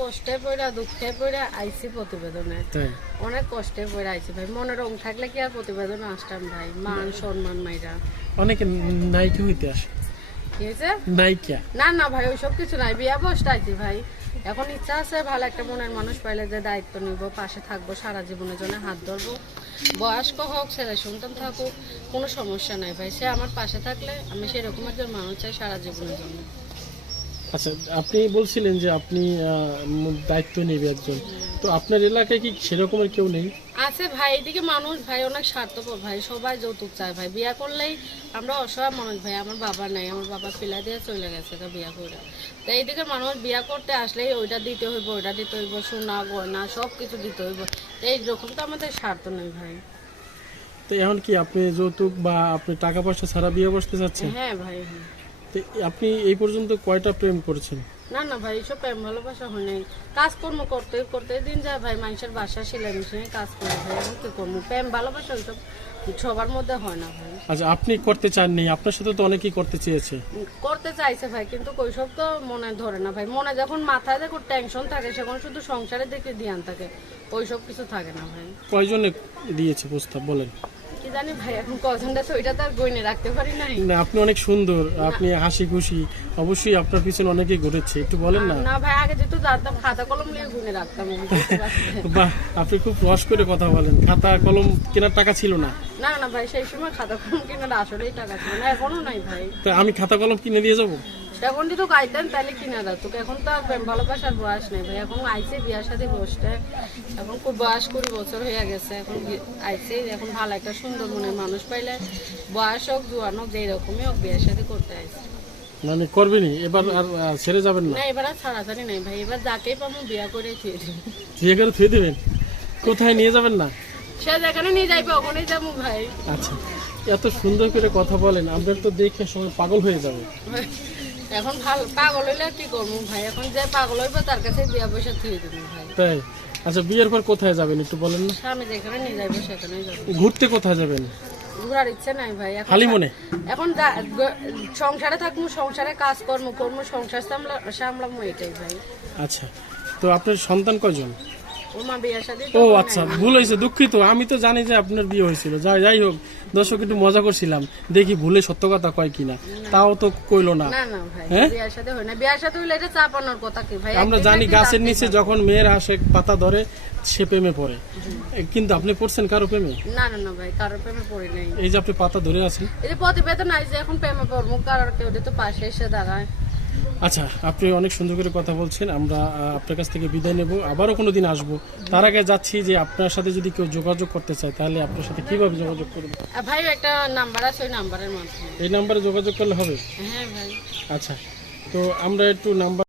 কষ্টে পড়া দুঃখে পড়া আইছি প্রতিবেদনে। অনেক কষ্টে পড়ে আইছি ভাই। মনে রং থাকলে কি আর প্রতিবেদন আসতাম ভাই? মান সম্মান মাইরা। অনেকে নায়িকা হইতে আসে। না না ভাই ওইসব কিছু নাই। বিয়া বসতে আইছি ভাই। এখন ইচ্ছা আছে ভালো একটা মনের মানুষ পাইলে যে দায়িত্ব নিব পাশে থাকব সারা জীবনের জন্য হাত ধরবো। বয়স্ক হোক ছেলে সন্তান থাকুক কোনো সমস্যা নাই ভাই। সে আমার পাশে থাকলে আমি সেরকম একজন মানুষ চাই সারা জীবনের জন্য। আচ্ছা আপনি বলছিলেন যে আপনি দায়িত্ব নেবে একজন। তো আপনার এলাকায় কি সেরকমের কেউ নেই? আছে ভাই এদিকে মানুষ ভাই অনেক স্বার্থপর ভাই সবাই যৌতুক চায় ভাই। বিয়া করলেই আমরা অসহায় মানুষ ভাই আমার বাবা নাই আমার বাবা ফিলা দিয়ে চলে গেছে বিয়া করে তো এইদিকে মানুষ বিয়া করতে আসলেই ওইটা দিতে হইব ওইটা দিতে হইব সোনা গয়না সব কিছু দিতে হইব। তো এইরকম তো আমাদের স্বার্থ নেই ভাই। তো এখন কি আপনি যৌতুক বা আপনি টাকা পয়সা ছাড়া বিয়ে বসতে চাচ্ছেন? হ্যাঁ ভাই হ্যাঁ। তো আপনি এই পর্যন্ত কয়টা প্রেম করেছেন? না না ভাই এইসব প্রেম ভালোবাসা হয় নাই। কাজকর্ম করতে করতে দিন যায় ভাই মানুষের বাসা সেলাই মেশিনে কাজ করে ভাই এখন কি করব? প্রেম ভালোবাসা ওইসব সবার মধ্যে হয় না ভাই। আচ্ছা আপনি করতে চাননি আপনার সাথে তো অনেকেই করতে চেয়েছে। করতে চাইছে ভাই কিন্তু কৈশব তো মনে ধরে না ভাই। মনে যখন মাথায় যখন টেনশন থাকে সেখন শুধু সংসারের দিকে ধ্যান থাকে ওইসব কিছু থাকে না ভাই। কয়জনে দিয়েছে প্রস্তাব বলেন। জানি ভাই এখন কজনটা তো ওইটা তো আর গইনে রাখতে পারি নাই। না আপনি অনেক সুন্দর আপনি হাসি খুশি অবশ্যই আপনার পিছনে অনেকেই ঘুরেছে একটু বলেন না। না ভাই আগে যেহেতু জানতাম খাতা কলম নিয়ে গুনে রাখতাম। বাহ আপনি খুব রস করে কথা বলেন খাতা কলম কেনার টাকা ছিল না। না না ভাই সেই সময় খাতা কলম কেনার আসলেই টাকা ছিল না এখনও নাই ভাই। তো আমি খাতা কলম কিনে দিয়ে যাব? এখন যদি গাইতেন তাহলে কিনা দাও। তোকে এখন তো আর প্রেম ভালোবাসার বয়স নেই ভাই। এখন আইসে বিয়ার সাথে বসতে। এখন খুব বয়স কুড়ি বছর হয়ে গেছে। এখন আইসে এখন ভালো একটা সুন্দর মনের মানুষ পাইলে বয়স হোক জোয়ান হোক যেই রকমই হোক বিয়ের সাথে করতে আইসে। মানে এবার আর ছেড়ে যাবেন না? এবার আর ছাড়াছাড়ি নাই ভাই। এবার যাকেই পাবো বিয়া করে খেয়ে দেবো। বিয়ে করে থুয়ে দেবেন? কোথায় নিয়ে যাবেন না? সে যেখানে নিয়ে যাইবে ওখানেই যাব ভাই। আচ্ছা। এত সুন্দর করে কথা বলেন আপনার তো দেখে সবাই পাগল হয়ে যাবে। এখন ভালো পাগল হইলে কি করব ভাই? এখন যে পাগল হইবে তার কাছে বিয়া পয়সা থুয়ে দেবো ভাই। তাই? আচ্ছা বিয়ের পর কোথায় যাবেন একটু বলেন না? স্বামী যেখানে নিয়ে যাইবে সেখানেই যাব। ঘুরতে কোথায় যাবেন? ঘোরার ইচ্ছে নাই ভাই এখন খালি মনে? এখন সংসারে থাকব সংসারে কাজ কর্ম করব সংসার সামলা- সামলামো এটাই ভাই। আচ্ছা তো আপনার সন্তান কয়জন? ও আচ্ছা ভুল হয়েছে দুঃখিত। আমি তো জানি যে আপনার বিয়ে হয়েছিল। যাই যাই হোক দর্শক একটু মজা করছিলাম। দেখি ভুলে সত্য কথা কয় কিনা। তাও তো কইলো না। হ্যাঁ? আমরা জানি গাছের নিচে যখন মেয়ের আসে পাতা ধরে সে প্রেমে পড়ে। কিন্তু আপনি পড়ছেন কারও প্রেমে? না না না ভাই কারোর প্রেমে পড়ি নাই। এই যে আপনি পাতা ধরে আছেন। এই যে প্রতিবেদন আইছে এখন প্রেমে পড়ব কারোর কেউ তো পাশে এসে দাঁড়ায়। আচ্ছা আপনি অনেক সুন্দর করে কথা বলছেন আমরা আপনার কাছ থেকে বিদায় নেব আবারও কোনো দিন আসব। তার আগে যাচ্ছি যে আপনার সাথে যদি কেউ যোগাযোগ করতে চায় তাহলে আপনার সাথে কীভাবে যোগাযোগ করবে? ভাই একটা নাম্বার আছে ওই নাম্বারের মাধ্যমে। এই নাম্বারে যোগাযোগ করলে হবে? হ্যাঁ ভাই। আচ্ছা তো আমরা একটু নাম্বার